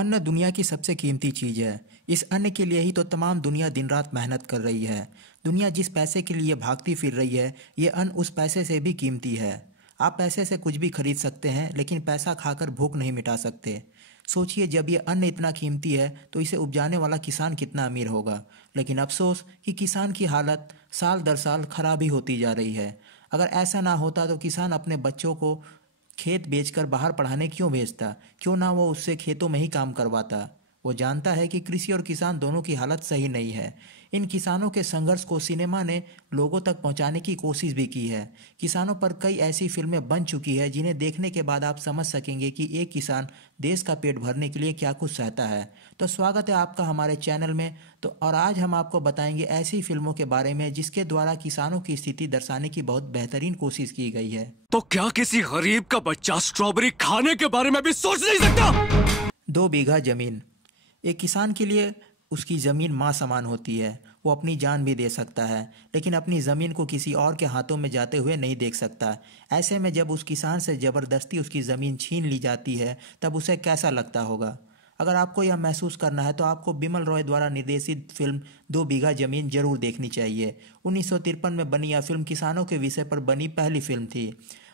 अन्न दुनिया की सबसे कीमती चीज़ है। इस अन्न के लिए ही तो तमाम दुनिया दिन रात मेहनत कर रही है। दुनिया जिस पैसे के लिए भागती फिर रही है, ये अन्न उस पैसे से भी कीमती है। आप पैसे से कुछ भी खरीद सकते हैं, लेकिन पैसा खाकर भूख नहीं मिटा सकते। सोचिए, जब ये अन्न इतना कीमती है तो इसे उपजाने वाला किसान कितना अमीर होगा। लेकिन अफसोस कि किसान की हालत साल दर साल खराब ही होती जा रही है। अगर ऐसा ना होता तो किसान अपने बच्चों को खेत बेचकर बाहर पढ़ाने क्यों भेजता? क्यों ना वो उससे खेतों में ही काम करवाता? वो जानता है कि कृषि और किसान दोनों की हालत सही नहीं है। इन किसानों के संघर्ष को सिनेमा ने लोगों तक पहुंचाने की कोशिश भी की है। किसानों पर कई ऐसी फिल्में बन चुकी है जिन्हें देखने के बाद आप समझ सकेंगे कि एक किसान देश का पेट भरने के लिए क्या कुछ सहता है। तो स्वागत है आपका हमारे चैनल में। तो और आज हम आपको बताएंगे ऐसी फिल्मों के बारे में जिसके द्वारा किसानों की स्थिति दर्शाने की बहुत बेहतरीन कोशिश की गई है। तो क्या किसी गरीब का बच्चा स्ट्रॉबेरी खाने के बारे में भी सोच नहीं सकता? 2 बीघा जमीन एक किसान के लिए उसकी ज़मीन माँ समान होती है। वो अपनी जान भी दे सकता है, लेकिन अपनी ज़मीन को किसी और के हाथों में जाते हुए नहीं देख सकता। ऐसे में जब उस किसान से ज़बरदस्ती उसकी ज़मीन छीन ली जाती है, तब उसे कैसा लगता होगा? अगर आपको यह महसूस करना है तो आपको बिमल रॉय द्वारा निर्देशित फिल्म 2 बीघा जमीन जरूर देखनी चाहिए। 1953 में बनी यह फिल्म किसानों के विषय पर बनी पहली फिल्म थी।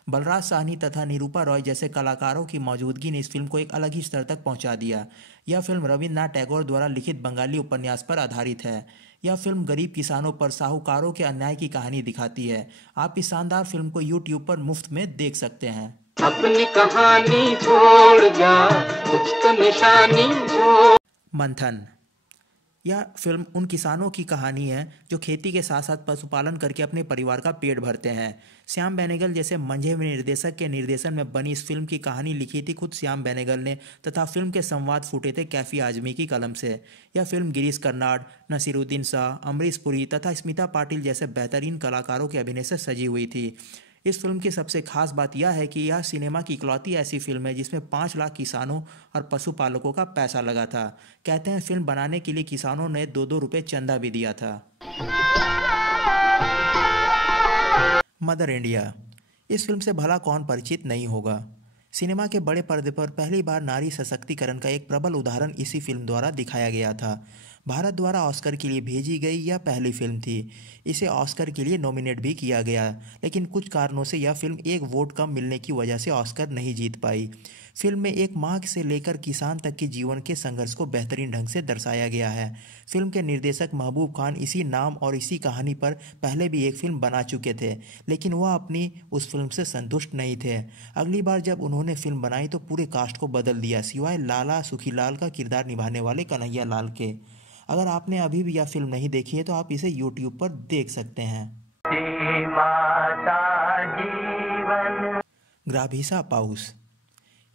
बलराज साहनी तथा निरूपा रॉय जैसे कलाकारों की मौजूदगी ने इस फिल्म को एक अलग ही स्तर तक पहुंचा दिया। यह फिल्म रविन्द्रनाथ टैगोर द्वारा लिखित बंगाली उपन्यास पर आधारित है। यह फिल्म गरीब किसानों पर साहूकारों के अन्याय की कहानी दिखाती है। आप इस शानदार फिल्म को यूट्यूब पर मुफ्त में देख सकते हैं। अपनी कहानी छोड़ जा, कुछ तो निशानी छोड़। मंथन यह फिल्म उन किसानों की कहानी है जो खेती के साथ साथ पशुपालन करके अपने परिवार का पेट भरते हैं। श्याम बेनेगल जैसे मंझे हुए निर्देशक के निर्देशन में बनी इस फिल्म की कहानी लिखी थी खुद श्याम बेनेगल ने, तथा फिल्म के संवाद फूटे थे कैफी आजमी की कलम से। यह फिल्म गिरीश कर्नाड, नसीरुद्दीन शाह, अमरीश पुरी तथा स्मिता पाटिल जैसे बेहतरीन कलाकारों के अभिनय से सजी हुई थी। इस फिल्म की सबसे खास बात यह है कि यह सिनेमा की इकलौती ऐसी फिल्म है जिसमें 5 लाख किसानों और पशुपालकों का पैसा लगा था। कहते हैं फिल्म बनाने के लिए किसानों ने 2-2 रुपये चंदा भी दिया था। मदर इंडिया इस फिल्म से भला कौन परिचित नहीं होगा। सिनेमा के बड़े पर्दे पर पहली बार नारी सशक्तिकरण का एक प्रबल उदाहरण इसी फिल्म द्वारा दिखाया गया था। भारत द्वारा ऑस्कर के लिए भेजी गई यह पहली फिल्म थी। इसे ऑस्कर के लिए नॉमिनेट भी किया गया, लेकिन कुछ कारणों से यह फिल्म एक वोट कम मिलने की वजह से ऑस्कर नहीं जीत पाई। फिल्म में एक माँ से लेकर किसान तक के जीवन के संघर्ष को बेहतरीन ढंग से दर्शाया गया है। फिल्म के निर्देशक महबूब खान इसी नाम और इसी कहानी पर पहले भी एक फिल्म बना चुके थे, लेकिन वह अपनी उस फिल्म से संतुष्ट नहीं थे। अगली बार जब उन्होंने फिल्म बनाई तो पूरे कास्ट को बदल दिया, सिवाय लाला सुखीलाल का किरदार निभाने वाले कन्हैया लाल के। अगर आपने अभी भी यह फिल्म नहीं देखी है तो आप इसे YouTube पर देख सकते हैं। ग्राभिसा पाउस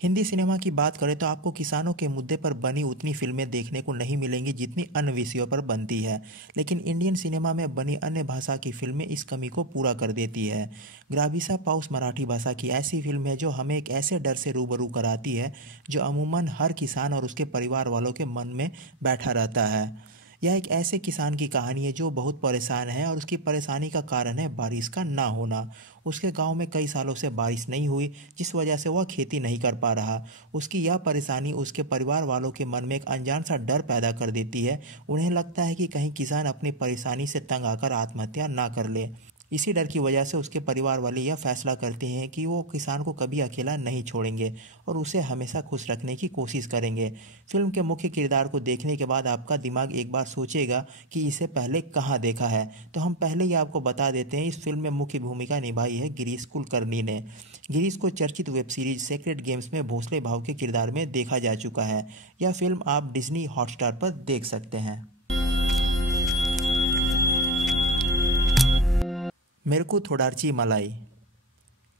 हिंदी सिनेमा की बात करें तो आपको किसानों के मुद्दे पर बनी उतनी फिल्में देखने को नहीं मिलेंगी जितनी अन्य विषयों पर बनती है, लेकिन इंडियन सिनेमा में बनी अन्य भाषा की फिल्में इस कमी को पूरा कर देती है। ग्राभिसा पाउस मराठी भाषा की ऐसी फिल्म है जो हमें एक ऐसे डर से रूबरू कराती है जो अमूमन हर किसान और उसके परिवार वालों के मन में बैठा रहता है। यह एक ऐसे किसान की कहानी है जो बहुत परेशान है और उसकी परेशानी का कारण है बारिश का ना होना। उसके गांव में कई सालों से बारिश नहीं हुई, जिस वजह से वह खेती नहीं कर पा रहा। उसकी यह परेशानी उसके परिवार वालों के मन में एक अनजान सा डर पैदा कर देती है। उन्हें लगता है कि कहीं किसान अपनी परेशानी से तंग आकर आत्महत्या ना कर ले। इसी डर की वजह से उसके परिवार वाले यह फैसला करते हैं कि वो किसान को कभी अकेला नहीं छोड़ेंगे और उसे हमेशा खुश रखने की कोशिश करेंगे। फिल्म के मुख्य किरदार को देखने के बाद आपका दिमाग एक बार सोचेगा कि इसे पहले कहाँ देखा है, तो हम पहले ही आपको बता देते हैं। इस फिल्म में मुख्य भूमिका निभाई है गिरीश कुलकर्णी ने। गिरीश को चर्चित वेब सीरीज सेक्रेट गेम्स में भोसले भाव के किरदार में देखा जा चुका है। यह फिल्म आप डिज्नी हॉटस्टार पर देख सकते हैं। मेरकू थोडार्ची मलाई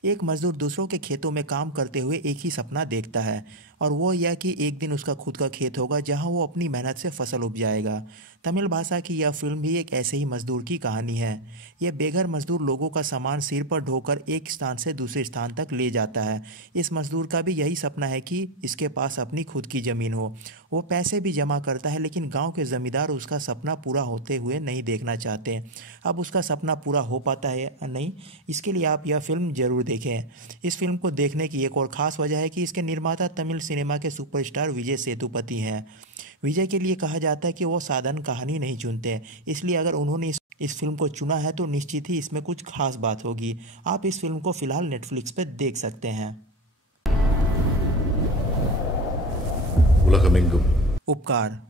एक मजदूर दूसरों के खेतों में काम करते हुए एक ही सपना देखता है, और वो यह कि एक दिन उसका खुद का खेत होगा जहां वो अपनी मेहनत से फसल उपजाएगा। तमिल भाषा की यह फिल्म भी एक ऐसे ही मजदूर की कहानी है। यह बेघर मजदूर लोगों का सामान सिर पर ढोकर एक स्थान से दूसरे स्थान तक ले जाता है। इस मजदूर का भी यही सपना है कि इसके पास अपनी खुद की ज़मीन हो। वो पैसे भी जमा करता है, लेकिन गांव के ज़मींदार उसका सपना पूरा होते हुए नहीं देखना चाहते। अब उसका सपना पूरा हो पाता है या नहीं, इसके लिए आप यह फिल्म ज़रूर देखें। इस फिल्म को देखने की एक और ख़ास वजह है कि इसके निर्माता तमिल सिनेमा के सुपरस्टार विजय सेतुपति हैं। विजय के लिए कहा जाता है कि वो साधारण कहानी नहीं चुनते, इसलिए अगर उन्होंने इस फिल्म को चुना है तो निश्चित ही इसमें कुछ खास बात होगी। आप इस फिल्म को फिलहाल नेटफ्लिक्स पर देख सकते हैं। उपकार।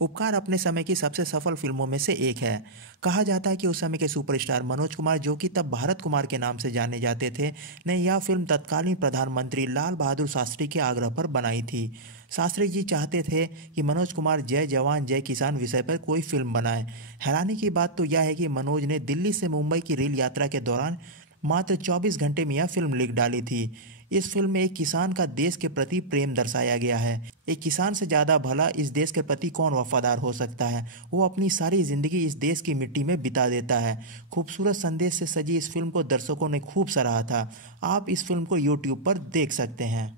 उपकार अपने समय की सबसे सफल फिल्मों में से एक है। कहा जाता है कि उस समय के सुपरस्टार मनोज कुमार, जो कि तब भारत कुमार के नाम से जाने जाते थे, ने यह फिल्म तत्कालीन प्रधानमंत्री लाल बहादुर शास्त्री के आग्रह पर बनाई थी। शास्त्री जी चाहते थे कि मनोज कुमार जय जवान जय किसान विषय पर कोई फिल्म बनाए। हैरानी की बात तो यह है कि मनोज ने दिल्ली से मुंबई की रेल यात्रा के दौरान मात्र 24 घंटे में यह फिल्म लिख डाली थी। इस फिल्म में एक किसान का देश के प्रति प्रेम दर्शाया गया है। एक किसान से ज़्यादा भला इस देश के प्रति कौन वफादार हो सकता है। वो अपनी सारी जिंदगी इस देश की मिट्टी में बिता देता है। खूबसूरत संदेश से सजी इस फिल्म को दर्शकों ने खूब सराहा था। आप इस फिल्म को YouTube पर देख सकते हैं।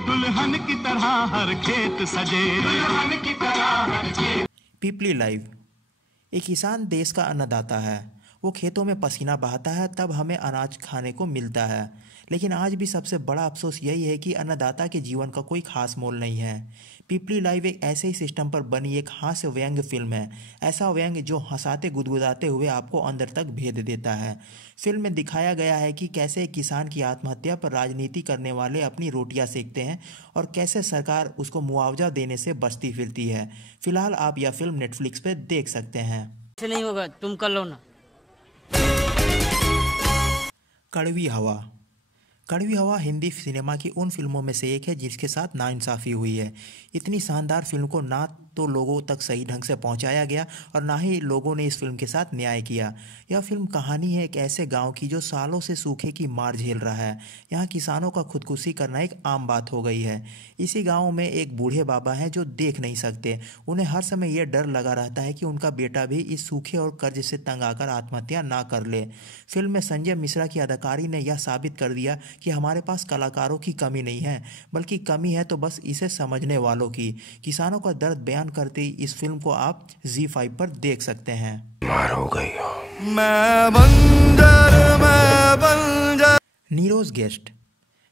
दुल्हन की तरह हर खेत सजे, दुल्हन की तरह हर खेत। पीपली लाइव। एक किसान देश का अन्नदाता है। वो खेतों में पसीना बहाता है, तब हमें अनाज खाने को मिलता है। लेकिन आज भी सबसे बड़ा अफसोस यही है कि अन्नदाता के जीवन का कोई खास मोल नहीं है। पीपली लाइव एक ऐसे ही सिस्टम पर बनी एक हास्य व्यंग्य फिल्म है। ऐसा व्यंग्य जो हंसाते गुदगुदाते हुए आपको अंदर तक भेद देता है। फिल्म में दिखाया गया है कि कैसे एक किसान की आत्महत्या पर राजनीति करने वाले अपनी रोटियां सेकते हैं और कैसे सरकार उसको मुआवजा देने से बचती फिरती है। फिलहाल आप यह फिल्म नेटफ्लिक्स पे देख सकते हैं। नहीं होगा, तुम कर लो ना। कड़वी हवा। कड़वी हवा हिंदी सिनेमा की उन फिल्मों में से एक है जिसके साथ नाइंसाफ़ी हुई है। इतनी शानदार फिल्म को ना तो लोगों तक सही ढंग से पहुंचाया गया और ना ही लोगों ने इस फिल्म के साथ न्याय किया। यह फिल्म कहानी है एक ऐसे गांव की जो सालों से सूखे की मार झेल रहा है। यहाँ किसानों का खुदकुशी करना एक आम बात हो गई है। इसी गाँव में एक बूढ़े बाबा हैं जो देख नहीं सकते। उन्हें हर समय यह डर लगा रहता है कि उनका बेटा भी इस सूखे और कर्ज से तंग आकर आत्महत्या ना कर ले। फिल्म में संजय मिश्रा की अदाकारी ने यह साबित कर दिया कि हमारे पास कलाकारों की कमी नहीं है, बल्कि कमी है तो बस इसे समझने वालों की। किसानों का दर्द बयान करते ही इस फिल्म को आप ZEE5 पर देख सकते हैं। मार हो गई हो। मैं बंजर। नीरोज गेस्ट।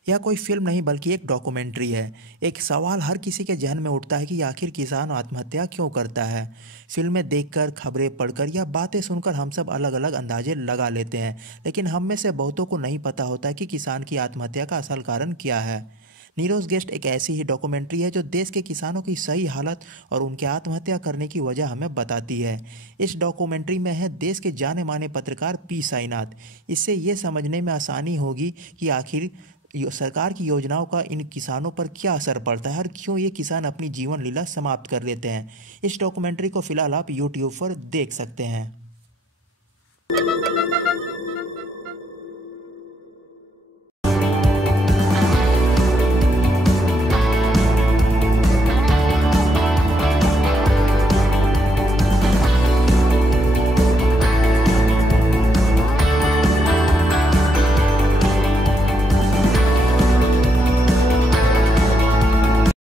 यह कोई फिल्म नहीं बल्कि एक डॉक्यूमेंट्री है। एक सवाल हर किसी के जहन में उठता है कि आखिर किसान आत्महत्या क्यों करता है। फिल्में देखकर, खबरें पढ़कर या बातें सुनकर हम सब अलग अलग अंदाजे लगा लेते हैं, लेकिन हम में से बहुतों को नहीं पता होता कि किसान की आत्महत्या का असल कारण क्या है। नीरोज गेस्ट एक ऐसी ही डॉक्यूमेंट्री है जो देश के किसानों की सही हालत और उनके आत्महत्या करने की वजह हमें बताती है। इस डॉक्यूमेंट्री में है देश के जाने माने पत्रकार पी साईनाथ। इससे ये समझने में आसानी होगी कि आखिर सरकार की योजनाओं का इन किसानों पर क्या असर पड़ता है और क्यों ये किसान अपनी जीवन लीला समाप्त कर लेते हैं। इस डॉक्यूमेंट्री को फिलहाल आप YouTube पर देख सकते हैं।